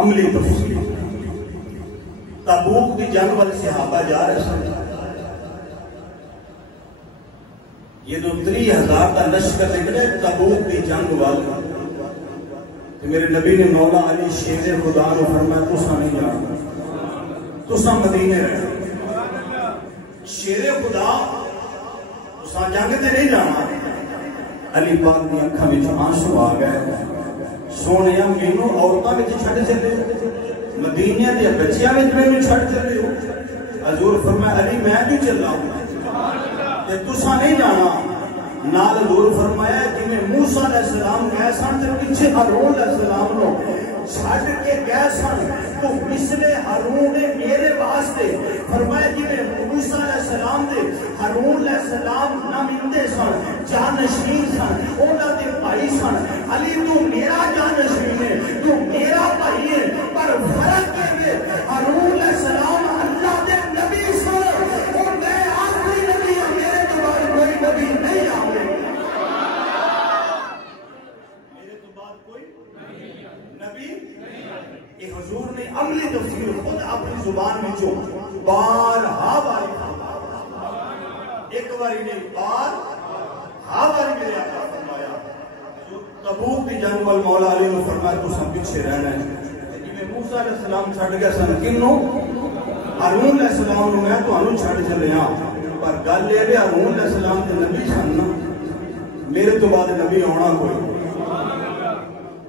عملی تفصیل تبوک کی جنگ والے صحابہ جا رہے ہیں، یہ جو 30,000 کا لشکر نکلے تبوک کی جنگ والے، میرے نبی نے مولا علی شیر خدا نے فرمایا تسا نہیں جانا، تسا مدینے رہنا، شیر خدا تسا جنگ تے نہیں جانا۔ علی پاک دی اکھاں وچ آنسو آ گئے، سونیا مینوں عورتاں وچ چھڈ چلے مدینے دے بچیاں وچ مینوں چھڈ چلے ہو۔ حضور فرمایا علی میں کیوں چلا تے تسا نہیں جانا؟ نال حضور فرمایا کہ میں موسیٰ علیہ السلام گئے سن تے پیچھے ہارون علیہ السلام نو چھڈ کے گئے سن، تو مثل ہارون نے میرے واسطے فرمایا کہ میں موسیٰ علیہ السلام دے ہارون علیہ السلام نامندے سن، جانشین سن، انہاں دے بھائی سن۔ علی تو میرا جانشین ہے، تو میرا بھائی ہے، پر فرق ہے ہارون علیہ السلام اللہ دے نبی سن، اور میں آخری نبی ہوں، میرے تو بعد کوئی نبی نہیں آئے، میرے تو بعد کوئی نبی۔ یہ حضور نے عملی تفسیر خود اپنی زبان میں جو بارہا باری ایک باری نہیں بارہا باری میرے آقا فرمایا، جو تبوک کی جنگ وال مولا علی نے فرمایا تو سب پیچھے رہنا ہے۔ لیکن موسیٰ علیہ السلام چھڑ گیا سن کنوں؟ ہارون علیہ السلام نے میں تو انہوں چھڑ چلے ہاں، پر گل یہ بھی ہارون علیہ السلام کے نبی سن نا، میرے تو بعد نبی ہونا کوئی،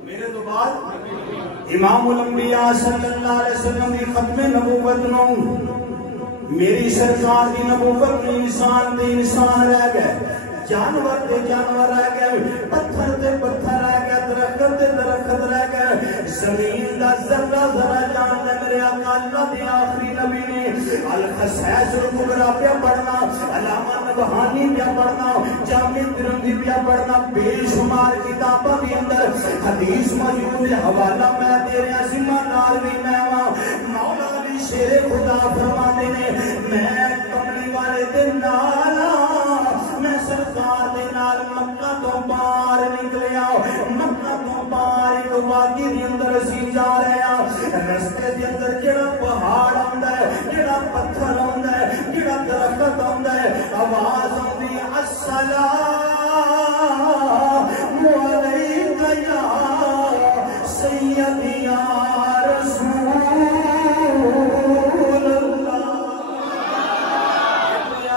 میرے تو بعد امام الانبیاء صلی اللہ علیہ وسلم کی ختم نبوت نو میری سرکار کی نبوت میں انسان تے انسان رہ گئے، جانور تے جانور رہ گئے، پتھر تے پتھر رہ گئے، درخت تے درخت رہ گئے، زمین دا ذرہ ذرہ جان دے میرے آقا اللہ دے آخری نبی نے الخصائص الکبریٰ پہ پڑھنا، علامہ نبہانی پہ پڑھنا، جامع ترمذی پہ پڑھنا، بے شمار کتابوں کے اندر حدیث موجود ہے، حوالہ میں تیرے ذمہ دار بھی میں مولا علی شیر خدا فرماتے نے میں کملی والے دن نالا میں سرکار دے نال مکہ تو باہر نکلیا، مکہ تو باہر ایک وادی دے اندر اسی جا رہے ہیں، رستے دے اندر جڑا پہاڑ آندا ہے، جڑا پتھر آندا ہے، جڑا درخت آندا ہے، آواز آندی السلام علیک یا سیدی یا رسول اللہ،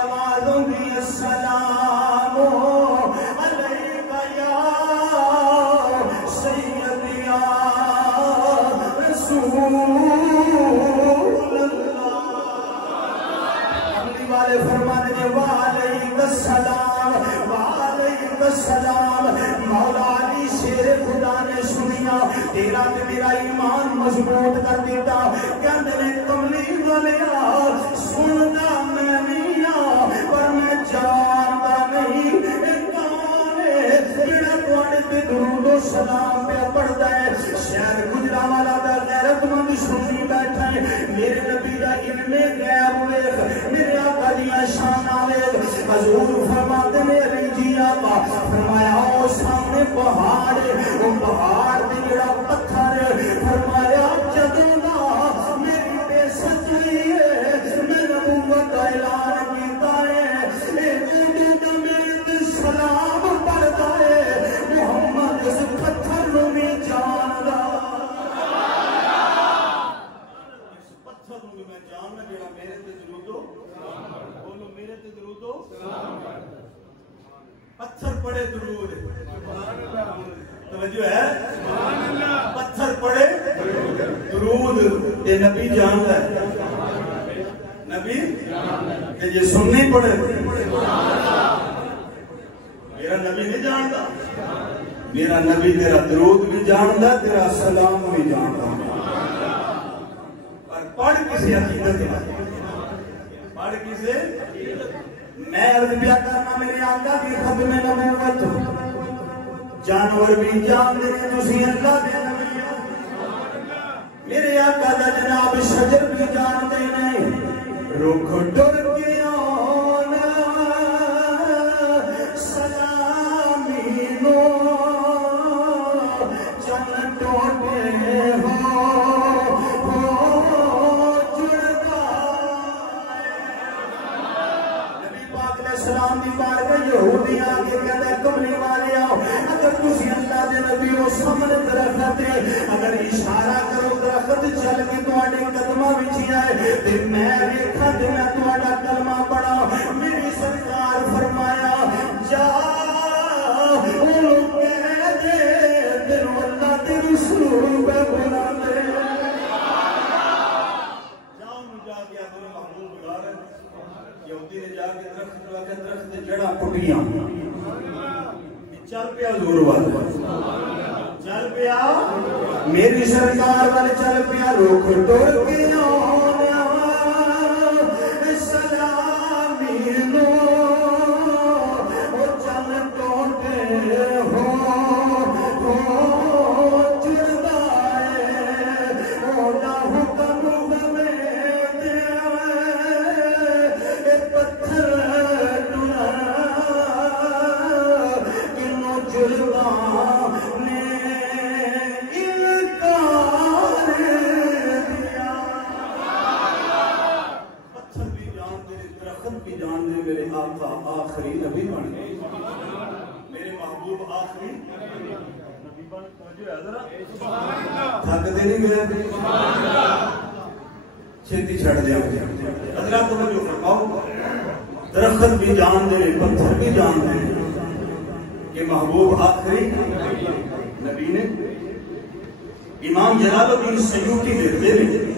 آواز آندی السلام علیک یا سیدی یا رسول اللہ۔ اگلی والے فرماتے ہیں وعلیک السلام وعلیک السلام، مولا علی شیر خدا نے سنیا تیرا تے میرا ایمان مضبوط کر دیتا، کہندے نے کملی والیا سندا میں نہیں پر میں جانتا نہیں کون ہے جڑا تواڈے تے درود و سلام پہ پڑھدا ہے، شہر گجرانوالہ دا غیرت مند سنی بیٹھا ہے، میرے نبی دا علم غیب ویکھ، میرے آقا دیاں شاناں ویکھ۔ حضور فرماتے نے علی جی آقا فرمایا او سامنے پہاڑ ہے، وہ پہاڑ تے جڑا پتھر ہے، فرمایا جدوں دا میری بے سچائی ہے میں نبوت کا اعلان کیتا ہے، اے اودوں دا میرے تے سلام پڑھدا ہے، محمد اس پتھر نو بھی جاندا، اس پتھر نو بھی میں جاننا جڑا میرے تے درود بولو میرے تے درود پتھر پڑے درود، توجہ ہے پتھر پڑے درود، یہ نبی جانتا ہے، نبی کہ یہ سننی پڑے، میرا نبی نہیں جانتا، میرا نبی تیرا درود بھی جانتا، تیرا سلام بھی جانتا، اور پڑھ کسی عقیدت ہے، پڑھ کسی میں عرض پیا کرنا میرے آقا کی ختم نبوت، جانور بھی جان دے تسی اللہ دے نبی، میرے آقا دا جناب شجر بھی جان دے نہیں، رکھ ڈر کے آنا سلامی نو چن ٹوٹے ہو سامنے درخت ہے، اگر اشارہ کرو درخت چل کے تواڈے قدماں وچ آئے تے میں ویکھاں تے میں تواڈا کلمہ پڑھا. میری سرکار فرمایا جا اونوں کہہ دے تینوں اللہ تے رسول پہ بلا دے. جاؤ جا کے اپنے محبوب بلا رہے. یہودی نے جا کے درخت تے جڑاں پٹیاں چل پیا زور والا چل پیا میری سرکار والے چل پیا روک ٹر کے آیا سلامی لو وہ چل ٹوٹے ہو چڑھتا ہے اولا حکم ہمیں دے پتھر آخری نبی بن گئے. میرے محبوب آخری نبی بن تھکتے نہیں گئے چھتی چھڑ دیا. حضرات توجہ فرماؤ درخت بھی جان دے پتھر بھی جان دے کہ محبوب آخری نبی نے. امام جلال الدین سیوطی لکھتے ہیں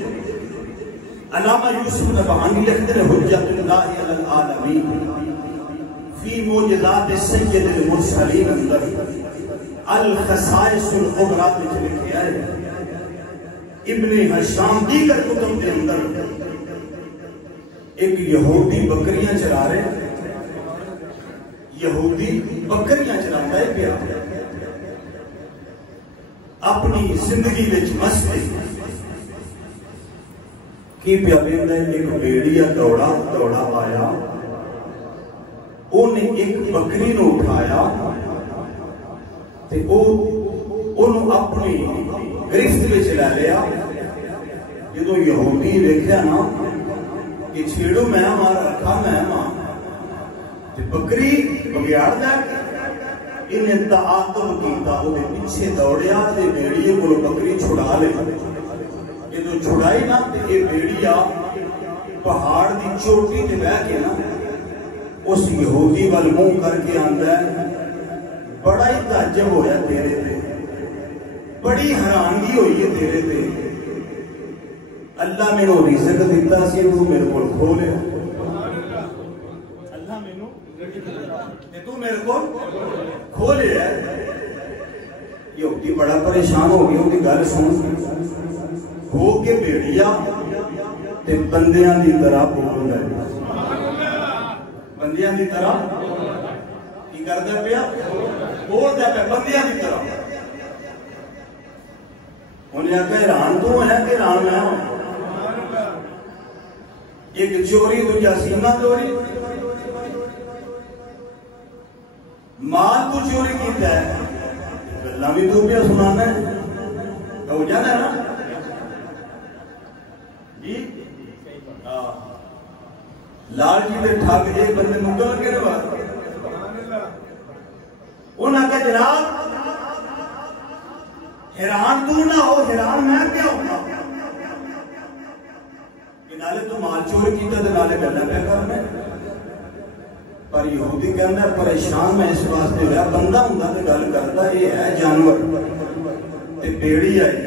علامہ یوسف نبہانی لکھتے ہیں حجت اللہ علی العالمین فی معجزات سید المرسلین اندر الخصائص الکبریٰ میں لکھے ہے. ابن حشام دیگر کتب کے اندر ایک یہودی بکریاں چرا رہے. یہودی بکریاں چراتا ہے پیا اپنی زندگی وچ مست کی پیا ویندا ہے. ایک بیڑیا دوڑا آیا انہیں ایک بکری نو اٹھایا تے انہوں اپنی گرفت میں چلا لیا. جدو یہودی ویکھیا نا کہ چھیڑو میں مار رکھا میں ماں تے بکری بگیار دے انہیں تعاقب کیتا وہ پیچھے دوڑیا تے بیڑیے کو بکری چھڑا لے. جدو چھڑائی نا تے یہ بیڑیا پہاڑ دی چوٹی تے بیٹھ کے نا اس یہودی وال منہ کر کے آندا ہے بڑا ہی تعجب ہویا تیرے تے بڑی حیرانگی ہوئی ہے تیرے تے. اللہ مینوں رزق دیتا سی تو میرے کول کھو لیا. اللہ مینوں تے تو میرے کول کھو لیا. یہودی بڑا پریشان ہو گیا. اونਦੀ گل سن ہو کے بیڑیا تے بندیاں دی طرح بولن لگا. بندیاں دی طرح کی کردا پیا بولدا پیا بندیاں دی طرح. انہیں آخیا حیران تو ہے کہ حیران میں ہوں. ایک چوری دوجا سینا چوری مال تو چوری کیتا ہے گلاں بھی تو پیا سنانا ہے ہو جانا ہے نا جی. لال جی دے ٹھگ ایک بندے نگل کے روا انہاں کہ جناب حیران تو نہ ہو حیران میں کیا ہوگا کہ نالے تو مال چوری کیتا تے نالے گلاں پہ کرنا. پر یہودی کہندا پریشان میں اس واسطے ہوا بندہ ہوندا تے گل کردا یہ ہے جانور تے بیڑی آئی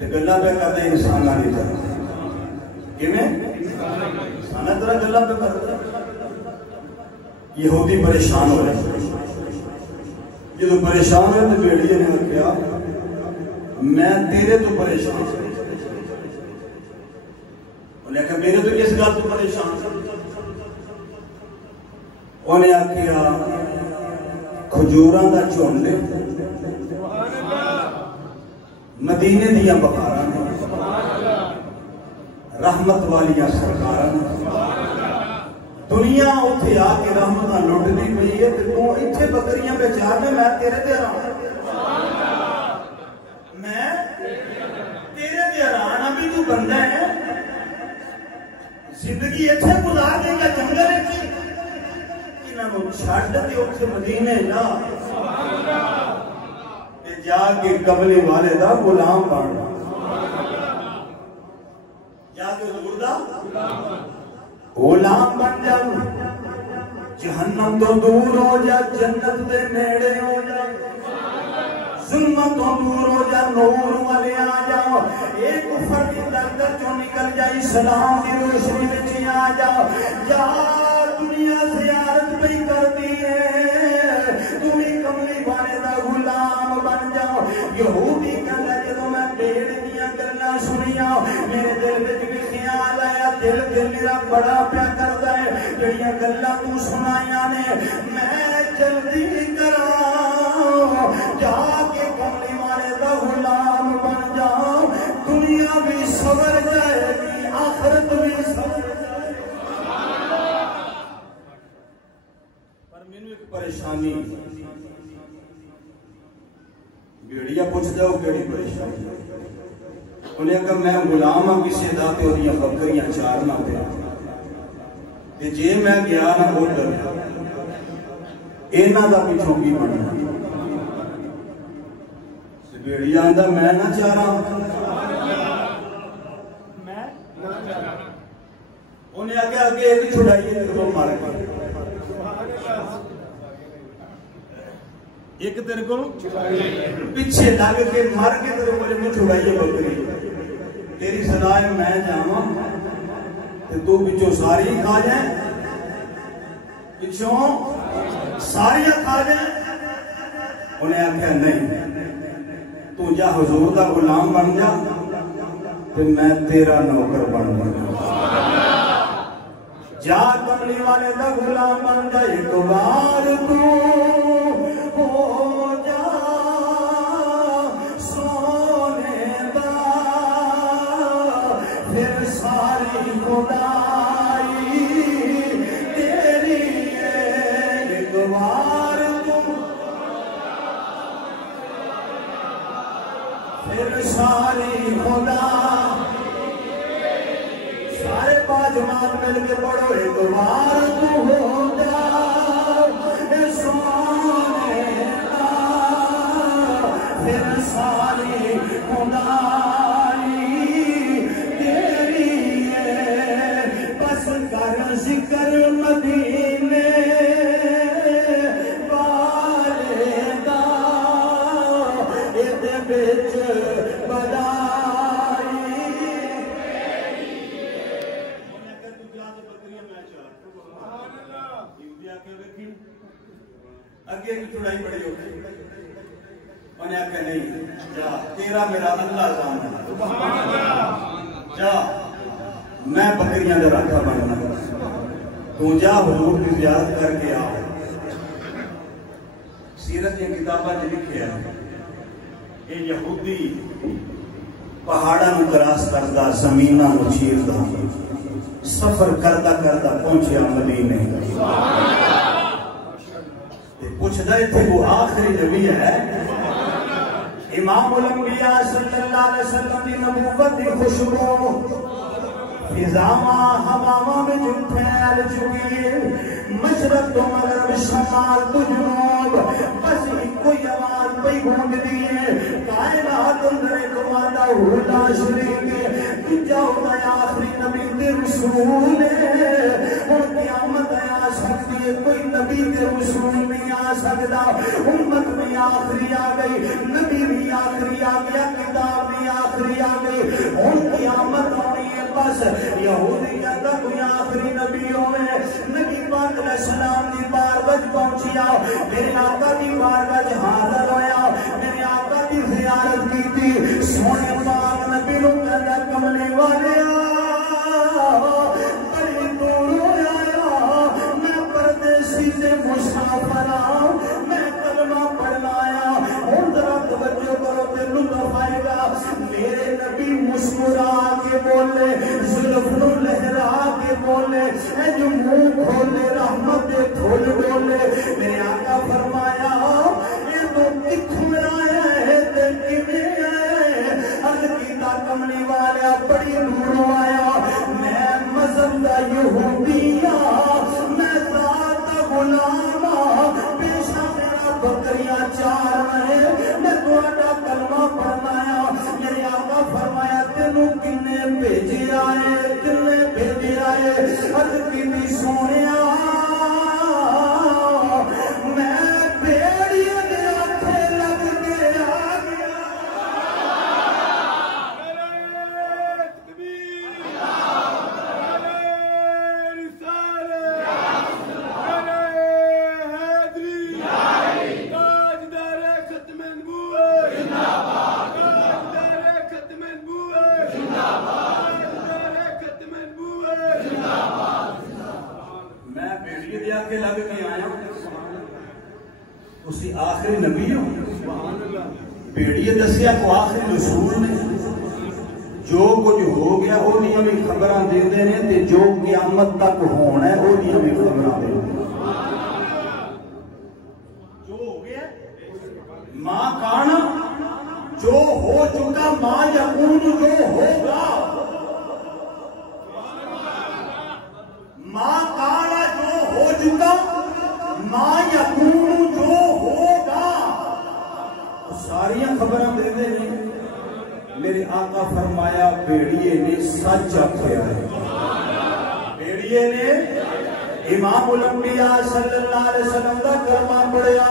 تے گلاں پہ کردا انساناں دی طرح کیویں انساناں طرح گلاں پہ کردا. یہودی پریشان ہو رہے. جدو پریشان ہوئے تو بیڑیے نے کہا میں تیرے تو پریشان ہوں. انہیں کہا میرے تو کس گل تو پریشان ہوں. انہیں آخیا کھجوراں دا جھنڈ مدینے دیاں بہاراں رحمت والیاں سرکاراں دنیا اتھے آ کے رحمتاں لٹدی پئی ہے تے تو اتھے بکریاں بیچارنے میں تیرے تے حیران میں تیرے تے حیران ابھی تو بندہ ہے زندگی اتھے گزار دے گا جنگل وچ انہاں نوں چھڈ تے اتھے مدینے جا تے جا کے کملی والے دا غلام بن جا کے حضور دا غلام بن جا جہنم تو دور ہو جا جنت دے نیڑے ہو جا ظلمت تو دور ہو جا نور والے آ جاؤ ایک کفر کی دردر جو نکل جائے اسلام کی روشنی میں آ جاؤ یا دنیا زیارت پہ کر دیے تمہیں کملی والے دا غلام بن جاؤ یہودی کہنا جدو میں بھیڑ دیا کرنا سنیا میرے دل میں بھی خیال آیا دل میرا بڑا پیا کرتا ہے جڑیاں گلاں تو سنائیاں نے میں جلدی کرا جا کے کملی والے دا غلام بن جاؤ دنیا بھی سور جائے گی آخرت بھی سور جائے گی پر میں نے ایک پریشانی بیڑیا پوچھ جاؤ کیڑی پریشانی انہیں کہا میں غلام ہوں کسی دا تے اور یہ بکریاں چارنا پہ جے میں گیا نہ بولر اینا دا پیچھوں کی بننا بیڑیا اندر میں نہ چاہ رہا ہوں انہیں آگے آگے ایک چھڑائیے تو مار گئے ایک تیرے کو پیچھے لگ کے مر کے تیرے کو مجھے چھڑائیے بکری تیری صدای میں جاؤں تو پچھوں ساری کھا جائیں پچھوں ساری کھا جائیں انہیں آگے نہیں تو جا حضور دا غلام بن جا تو میں تیرا نوکر بن جا کملی والے دا غلام بن جا ایک بار تو ہو جا سونے دا پھر ساری خدائی تیری ایک بار پھر ساری خدا سارے پانچ جماعت مل کے پڑھو ایک بار تو ہو جا سونے کا پھر ساری خدائی تیری ہے بس کر ذکر مدینے والے دا یہ بچ اگے کی چڑھائی بڑی ہوتی انہیں آکھا نہیں جا تیرا میرا اللہ جانا جا میں بکریاں دے رکھا بننا تو جا حضور کی زیارت کر کے آ سیرت یہ کتابہ جو لکھے ہیں یہ یہودی پہاڑا نو کراس کردہ زمینہ نو چیردہ سفر کردہ کردہ پہنچے مدینے پوچھ دائے تھے وہ آخری نبی ہے امام الانبیاء صلی اللہ علیہ وسلم دی نبوت دی خوشبو فضاما ہواما میں جو پھیل چکی مشرق تو مغرب شمال تو جنوب بس ایک کوئی آواز پہ گونج دیئے کائنات اندر ایک وعدہ ہوتا شریک کہ جاؤ دے آخری نبی دے رسول اور قیامت آیا سکتی ہے کوئی نبی دے رسول نہیں آ سکتا امت میں آخری آ گئی نبی بھی آخری آ گیا کتاب بھی آخری آ گئی اور قیامت آنی ہے بس یہودی کہتا کوئی آخری نبی ہوئے نبی پاک علیہ السلام دی بارگاہ پہنچیا میرے آقا دی بارگاہ حاضر ہویا میرے آقا دی زیارت کی تھی سونے پاک نبی نو کہتا کملی والے بڑی دور ہویا میں پردیسی سے مسافر آؤں میں کلمہ پڑھنا آیا اور ذرا توجہ کرو تے لطف آئے گا میرے نبی مسکرا کے بولے زلف نو لہرا کے بولے اے جو منہ کھولے رحمت دے کھول بولے میرے آقا فرمایا یہ تو کتھوں آیا ہے تے کیویں آیا عرض کیتا کملی والا بڑی دوروں آیا میں مذہب دا یہودیا میں ذات غلام پیشہ میرا بکریاں چار رہے میں تو تسی آخری نبی ہو بھیڑیے دسیا کو آخری رسول نے جو کچھ ہو گیا وہ بھی خبراں دے دے نے تے جو قیامت تک ہونا ہے وہ بھی خبراں دے دے جو ہو گیا ماں کانا جو ہو چکا ماں یقون جو ہوگا ماں کانا جو ہو چکا ماں یقون جو ہوگا ساریاں خبراں دے دے نے میرے آقا فرمایا بھیڑیے نے سچ آکھیا ہے بھیڑیے نے امام الانبیاء صلی اللہ علیہ وسلم دا کلمہ پڑھیا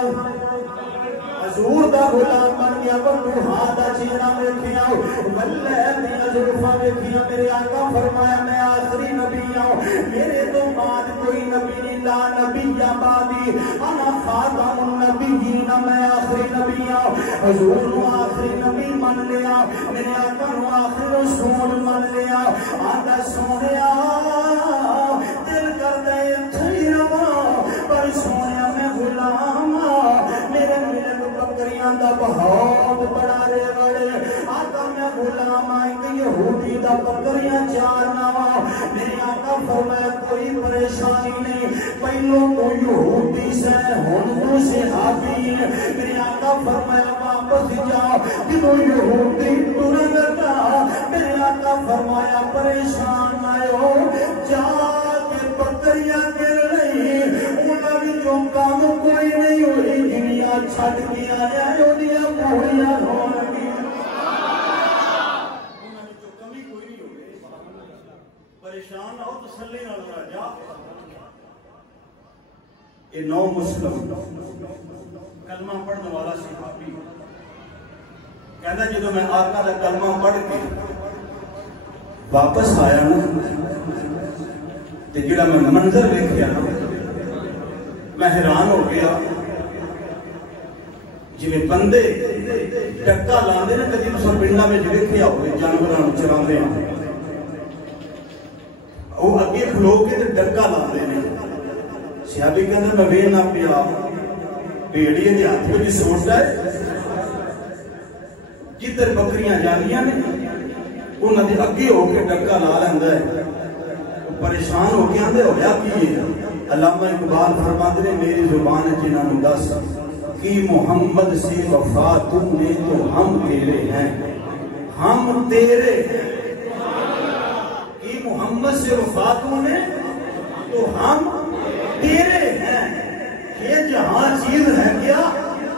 حضور دا غلام بن گیا بندوہاں دا چینہ ویکھیا ولے دیاں زلفاں ویکھیا میرے آقا فرمایا میں آخری نبی ہوں میرے تو بعد کوئی نبی نہیں لا نبی بعدی انا خاتم النبیین میں آخری نبی ہوں حضور نو آخری نبی من لیا میرے آقا نو آخری رسول من لیا آندا سونیا دل کر دے تھئی رواں پر سونیا میں غلام میرے ملک بکریاں دا بہت بڑا ریوڑ آقا میں غلام آئی کہ یہودی دا بکریاں چارنا میرے آقا فرمایا کوئی پریشانی نہیں پہلوں تو یہودی سے ہن تو صحابی میرے آقا فرمایا واپس جاؤ جدو یہودی ترن لگا میرے آقا فرمایا پریشان نہ ہو جا کے بکریاں گر رہی انہاں بھی جو کام کوئی نہیں ہوئی دنیا چھٹ کے آیا انہاں پوریاں ہو لگی انہاں جو کمی کوئی نہیں ہوئی پریشان نہ ہو تسلی نہ ہو جا یہ نو مسلم کلمہ پڑھنے والا صحابی کہتا جدو میں آقا دا کلمہ پڑھ کے واپس آیا نا تے جڑا میں منظر دیکھیا نا میں حیران ہو گیا جویں بندے ڈکا لاندے نا کدی تساں پنڈاں وچ دیکھیا ہوئے جانوراں نوں چراندے وہ اگے کھلو کے تے ڈکا لاندے نے صحابی کہندا میں ویکھنا پیا بھیڑیے دے ہاتھ وچ سوٹا ہے جدھر بکریاں جانیاں نے انہاں دے اگے ہو کے ڈکا لا لیندا ہے پریشان ہو کے آندے ہو یا کی علامہ اقبال فرماتے ہیں میری زبان ہے جنہاں نوں دس کہ محمد سے وفا تم نے تو ہم تیرے ہیں ہم تیرے کہ محمد سے وفا تم نے تو ہم تیرے ہیں یہ جہاں چیز ہے کیا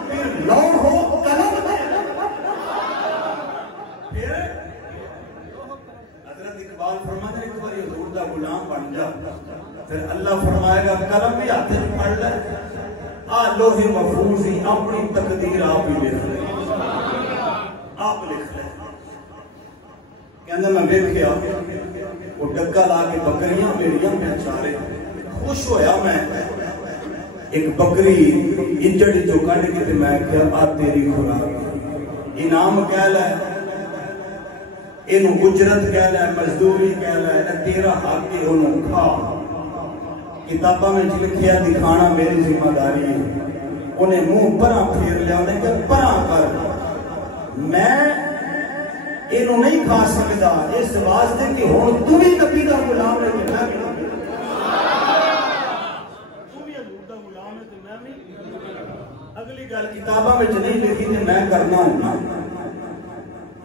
پھر لو ہو قلم ہے پھر حضرت اقبال فرماتے ہیں ایک بار یہ حضور دا غلام بن جا پھر اللہ فرمائے گا قلم بھی ہاتھ میں پڑھ لے آ لوح محفوظ ہی اپنی تقدیر آپ ہی لکھ لے آپ لکھ لے کہندہ میں ویکھیا وہ ڈکا لا کے بکریاں میریاں میں چارے خوش ہویا میں ایک بکری انجڑی جو کٹ کے تے میں کہا آ تیری خوراک انعام کہہ لے انہوں اجرت کہہ لے مزدوری کہہ لے تیرا حق کے انہوں کھا کتابہ میں لکھیا دکھانا میری ذمہ داری ہے انہیں منہ پرا پھیر لیا انہیں کہ پرا کر میں انہوں نہیں کھا سکتا اس واسطے کہ ہوں تو بھی نبی دا غلام ہے کہ میں بھی تو بھی حضور دا غلام ہے کہ میں بھی اگلی گل کتابہ میں نہیں لکھی کہ میں کرنا ہوں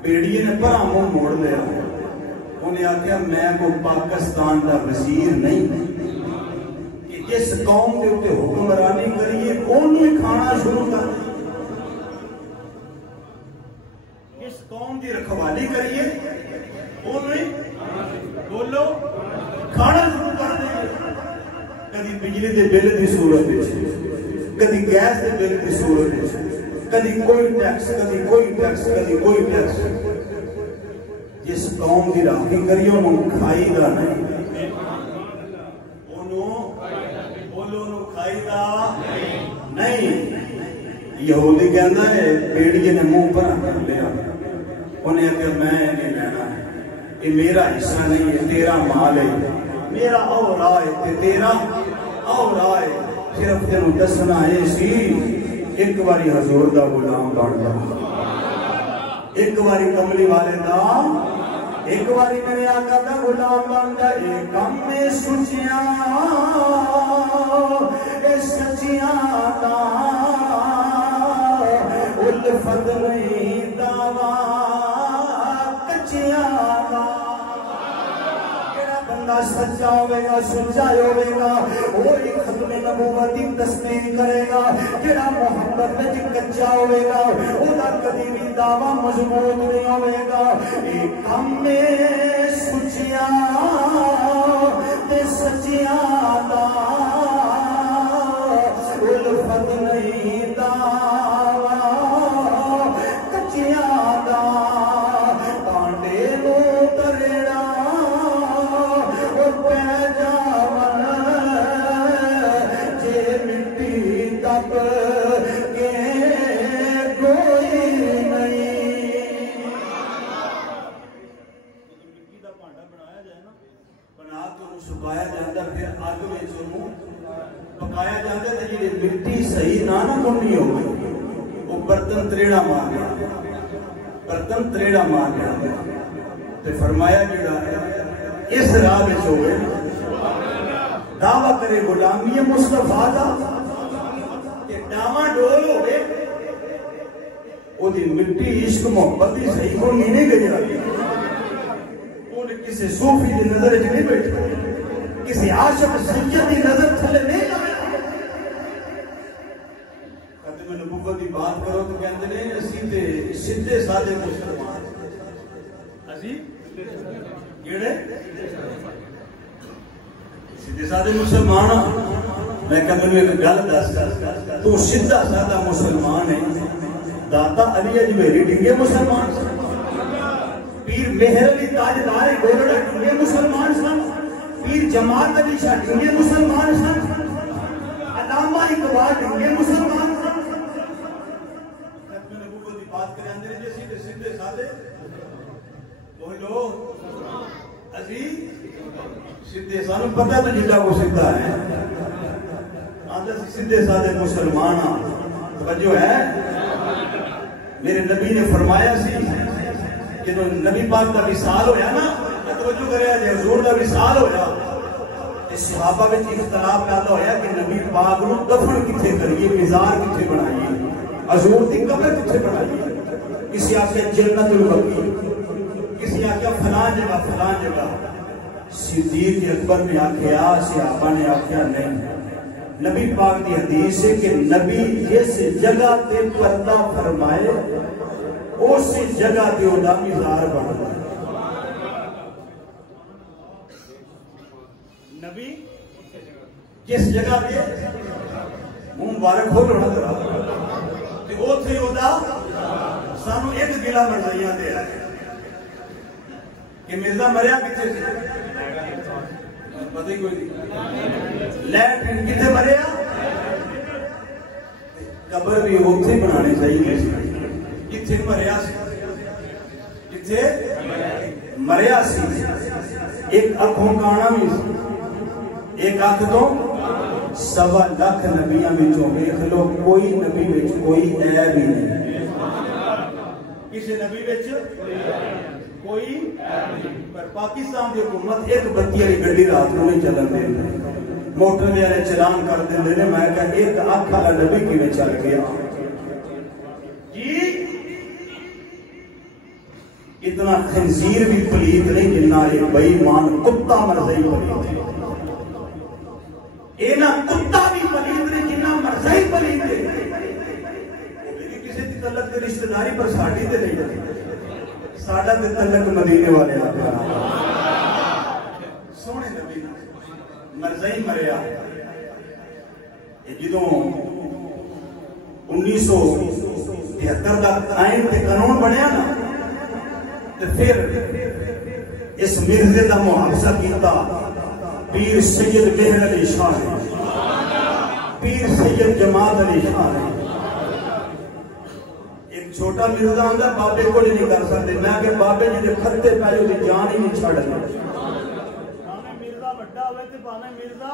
بیڑیے نے پرا منہ موڑ لیا انہیں آکھیا میں کو پاکستان دا وزیر نہیں جس قوم کے اوپر حکمرانی کریے انہوں ہی کھانا شروع کر دیں اس قوم کی رکھوالی کریے انہوں ہی بولو کھانا شروع کر دیں کدی بجلی دے بل دی صورت کدی گیس دے بل دی صورت کدی کوئی ٹیکس کدی کوئی ٹیکس کدی کوئی ٹیکس جس قوم کی راکھی کریے انہوں کھائی گا نہیں نہیں یہودی کہنا ہے بیڑیے نے منہ پر کر لیا انہیں کہ میں نہیں لینا ہے یہ میرا حصہ نہیں ہے تیرا مال ہے میرا اور آئے تیرا اور آئے صرف تینوں دسنا ہے سی ایک باری حضور دا غلام بن جا، ایک باری کملی والے دا، ایک باری میرے آقا دا غلام بن جا. اے کم میں سچیاں اے سچیاں دا الفت نہیں دعویٰ کچیاں دا. بندہ سچا ہوئے گا، سچائی ہوئے گا، وہی ختم نبوت کی تصدیق کرے گا. جڑا محبت میں کچا ہوئے گا اوہدا کبھی بھی دعویٰ مضبوط نہیں ہوئے گا. ایک کم میں سچیاں تے سچیاں دا الفت نہیں دعویٰ کچیاں دا. پانڈے نو تریڑا سکایا جاتا پھر اگ میں پکایا جاتا ہے. جی مٹی صحیح نہ کنی ہو وہ برتن تریڑا مار گیا، برتن تریڑا مار گیا. تو فرمایا جڑا اس راہ میں ہوئے دعویٰ کرے غلامی مصطفیٰ دا کہ دعویٰ ڈول ہوئے وہ دی مٹی عشق محبت دی صحیح کو نہیں گئی آگئی. انہیں کسی صوفی دی نظر نہیں بیٹھا، کسی عاشق سید دی نظر تھلے نہیں لائے. ختم نبوت دی بات کرو تو کہتے ہیں اسی تے سدھے سادے مسلمان. اسی کیڑے سدھے سادے مسلمان. میں کہتا ہوں ایک گل دس، تو سدھا سادہ مسلمان ہے. داتا علی اجمیری ڈنگے مسلمان سن، پیر مہر علی تاجدار گولڑا ڈنگے مسلمان سن، پیر جماعت علی شاہ ڈنگے مسلمان سن، علامہ اقبال ڈنگے مسلمان سن. ختم نبوت کی بات کریں اندر جیسی سدھے سادے بولو عزیز سدھے سانو پتہ تو جدا کو سدھا ہے آدھا سدھے سادے مسلمان. توجہ ہے میرے نبی نے فرمایا سی جب نبی پاک کا وصال ہویا نا، توجہ کرے جے حضور کا وصال ہویا اس صحابہ میں اختلاف پیدا ہویا کہ نبی پاک نو دفن کتھے کریے، مزار کتھے بنائیے، حضور دی قبر کتھے بنائیے. کسی آکھیا جنت البقیع، کسی آکھیا فلان جگہ فلان جگہ. صدیق اکبر نے آکھیا، صحابہ نے آکھیا نہیں، نبی پاک دی حدیث ہے کہ نبی جس جگہ تے پردہ فرمائے اس جگہ تے اودا مزار بن جائے. نبی جس جگہ تے منہ مبارک کھول ہونا ذرا تے اوتھے اودا سانو ایک گلا مرضیاں دے آئے کہ مرزا مریا کتھے سی پتہ ہی کوئی نہیں. لیٹرن کتھے مریا، قبر بھی اوتھے بنانے چاہیے. کتھے مریا سی، کتھے مریا سی. ایک اکھوں کانا بھی سی، ایک اکھ تو 1.25 لاکھ نبیاں وچوں ویکھ لو کوئی نبی وچ کوئی عیب ہی نہیں. کسی نبی وچ کوئی پر پاکستان دی حکومت ایک بتی والی گڈی رات نو نہیں چلن دے، موٹر والے چلان کر دے. میں کہا ایک اکھ والا نبی کیویں چل گیا جی. اتنا خنزیر بھی پلیت نہیں جنہ ایک بے ایمان کتا مرضی پلیت ہے. اینا کتا بھی پلیت نہیں جنہ مرضی پلیت ہے. میری کسی کی تعلق کے رشتہ داری پر ساڑھی دے نہیں جاتی، ساڑھا دے تعلق مدینے والے آگا سونے نبی مرضی مریا. جدوں 1973 کا آئین تے قانون بنیا نا تو پھر اس مرزے دا محافظہ کیتا پیر سید مہر علی شاہ نے، پیر سید جماعت علی شاہ نے. ایک چھوٹا مرزا آندا بابے کو نہیں کر سکتے. میں کہ بابے جی دے کھتے پہلے دی جان ہی نہیں چھڑ گئی. مرزا بڑا ہوئے تے بانے مرزا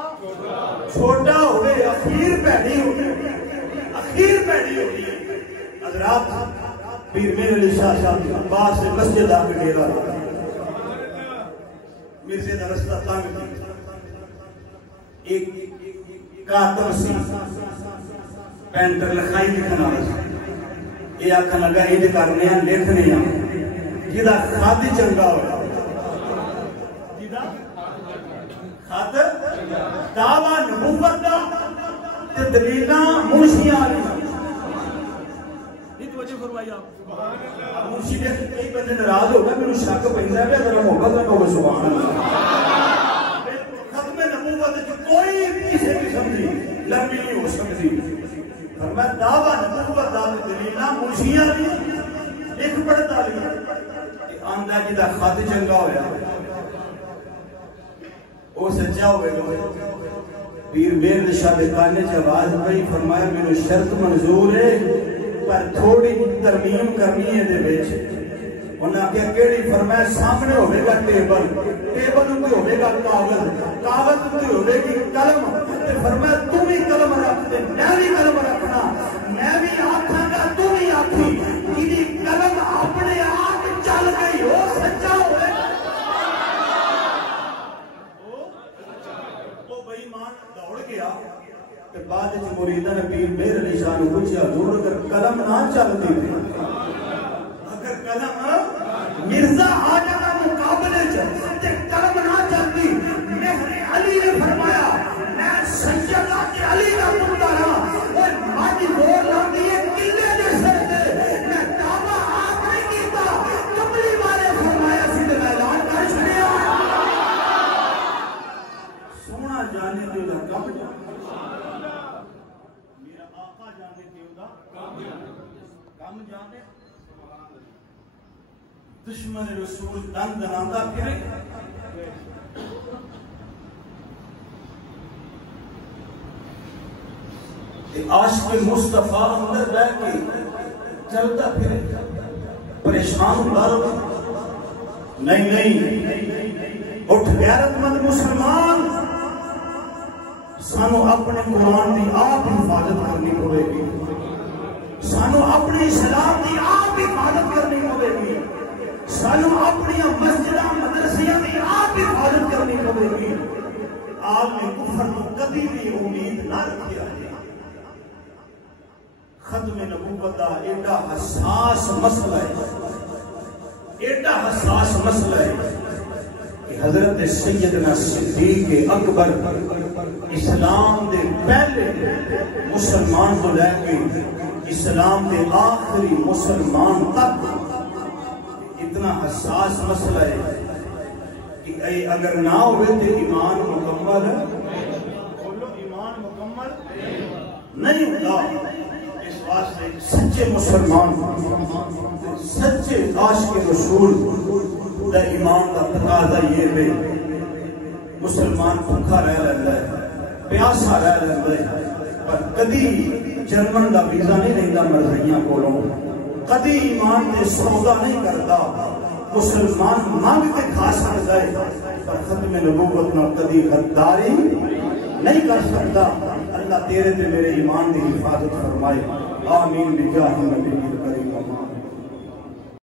چھوٹا ہوئے، اخیر پیڑی ہوئے، اخیر پیڑی ہوئی ہے. حضرات پیر میر علی شاہ صاحب باہر سے مسجد آ کے ڈیرا مرزے کا رستہ تنگ ایک کاتب سی پینٹر لکھائی لکھنا یہ آخر لگا یہ کرنے ہیں لکھنے ہیں جہاں خط چنگا ہوا خط دعوی نبوت دا تے دلیلاں منشیاں یہ توجہ فرمائی آپ منشی نے کئی بندے ناراض ہو گئے میرے شک پیندا ہے اگر محبت نہ ہو سبحان اللہ ختم نبوت کی کوئی کسی قسم دی لمبی نہیں ہو سکتی فرمایا دعوی نبوت دا دلیلاں منشیاں لکھ پڑھتا لیا آندا جدا خط چنگا ہویا وہ سچا ہوئے گا پیر میر شاہ کانے آواز پئی فرمایا میرے شرط منظور ہے پر تھوڑی ترمیم کرنی ہے دے بیچ انہاں کیا کیڑی فرمایا سامنے ہوئے گا ٹیبل تے ہوئے گا کاغذ تے ہوئے گی قلم تے فرمایا تم ہی قلم رکھ دے میں بھی قلم رکھنا میں بھی آکھاں گا تم ہی آکھی کہ قلم اپنے آپ چل گئی ہو سچا ہوئے گا دوڑ گیا کہ بعد مریدہ نے پیر میر علی شاہ نے پوچھا حضور اگر قلم نہ چلتی تھی اگر قلم مرزا آ جانا مقابلے تے قلم نہ چلتی مہر علی نے فرمایا میں سیدہ کے علی کا پتر ہوں اور ماجی زور لاندی ہے قلعے جیسے تھے میں دعویٰ آپ نہیں کیتا کملی والے فرمایا سیدھے میدان کر چھڑیا سونا جانے دے دا کم میرا آقا جانے دے دا کم جانے دشمن رسول دن دناندہ پھرے ایک عاشق مصطفیٰ اندر رہ کے چلتا پھرے پریشان بار نہیں اٹھ غیرت مند مسلمان سانو اپنے قرآن دی آپ حفاظت کرنی پڑے گی سانو اپنی اسلام دی آپ حفاظت کرنی پڑے گی سانو اپنی مسجدہ مدرسیاں دی آپ حفاظت کرنی پڑے گی آپ نے کفر کو کبھی بھی امید نہ رکھیا ہے ختم نبوت دا ایڈا حساس مسئلہ ہے ایڈا حساس مسئلہ ہے کہ حضرت سیدنا صدیق اکبر اسلام دے پہلے مسلمان کو لے کے اسلام دے آخری مسلمان تک اتنا حساس مسئلہ ہے کہ اگر نہ ہوئے تو ایمان مکمل ہے بولو ایمان مکمل نہیں ہوتا اس واسطے سچے مسلمان سچے عاشق رسول دا ایمان دا تقاضا یہ ہے مسلمان بھوکا رہ لیتا ہے پیاسا رہ لیتا ہے پر کدی جرمن دا ویزا نہیں لینا مرضیاں کولوں کدی ایمان دے سودا نہیں کرتا مسلمان مانگ کے کھا سکتا ہے پر ختم نبوت نہ کدی غداری نہیں کر سکتا اللہ تیرے تے میرے ایمان دی حفاظت فرمائے آمین بجاہ نبی